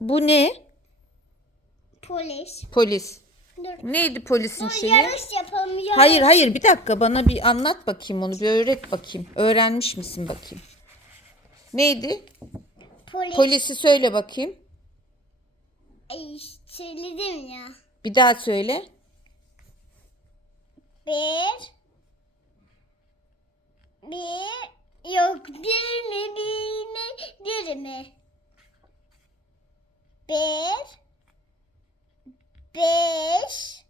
Bu ne? Polis. Polis. Dur. Neydi polisin Dur şeyi? yarış yapalım. Yarış. Hayır hayır bir dakika bana bir anlat bakayım onu bir öğret bakayım. Öğrenmiş misin bakayım? Neydi? Polis. Polisi söyle bakayım. Ay, söyledim ya. Bir daha söyle. Bir. Bir. Yok bir mi bir mi bir mi? Bir. Beş.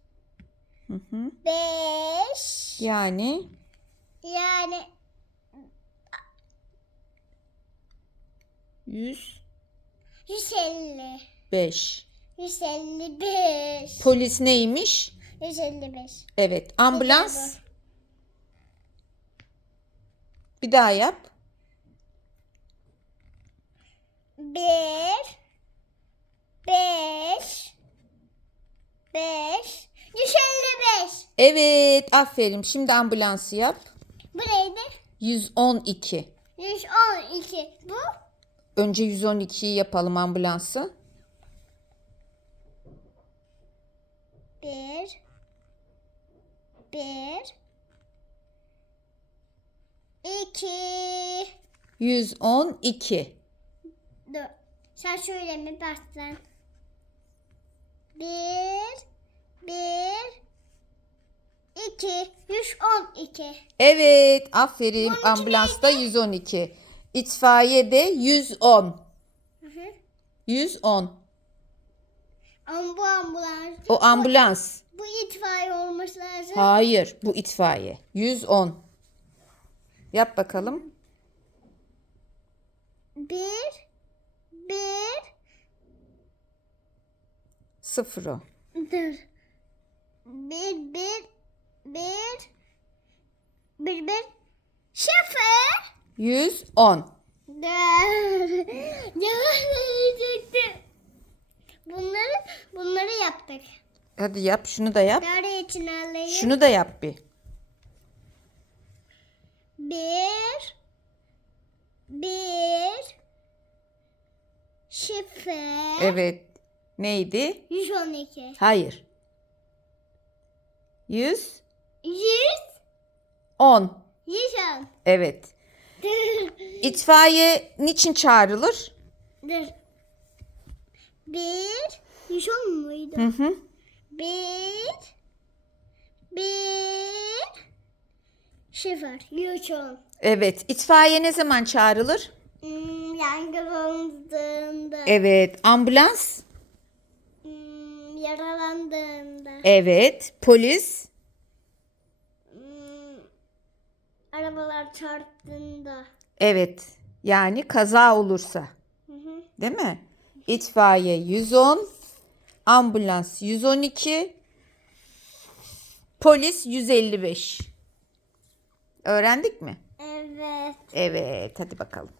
Hı hı. Beş. Yani Yani 105. 150. 155. Polis neymiş? 155. Evet. Ambulans. Bir daha yap. Bir. Beş. Beş. 155. Evet. Aferin. Şimdi ambulansı yap. Bu neydi? 112. 112. Bu? Önce 112'yi yapalım ambulansı. Bir. Bir. İki. 112. Dur. Sen şöyle mi baştan? Bir. Bir. İki. Yüz on iki. Evet. Aferin. Ambulansta 112. İtfaiyede 110. Hı hı. 110. Ama bu ambulans. O ambulans. Bu itfaiye olması lazım. Hayır. Bu itfaiye. 110. Yap bakalım. Bir. Bir. Sıfır o. Dur. Bir. Bir. Bir. Bir. Bir. Sıfır. 110. Dur. Yalan Bunları, bunları yaptık. Hadi yap. Şunu da yap. İçin alayım? Şunu da yap bir. Bir. Bir. Sıfır. Evet. Neydi? 112. Hayır. 110. 100. 110. Evet. Dur. İtfaiye niçin çağrılır? Dur. Bir. 110 muydu? Hı hı. Bir. Bir. Sıfır. 110. Evet. İtfaiye ne zaman çağrılır? Hmm, yangın olduğunda. Evet. Ambulans? Hmm, yaralandığında. Evet. Polis? Hmm, arabalar çarptığında. Evet. Yani kaza olursa. Hı hı. Değil mi? İtfaiye 110, ambulans 112, polis 155. Öğrendik mi? Evet. Evet, hadi bakalım.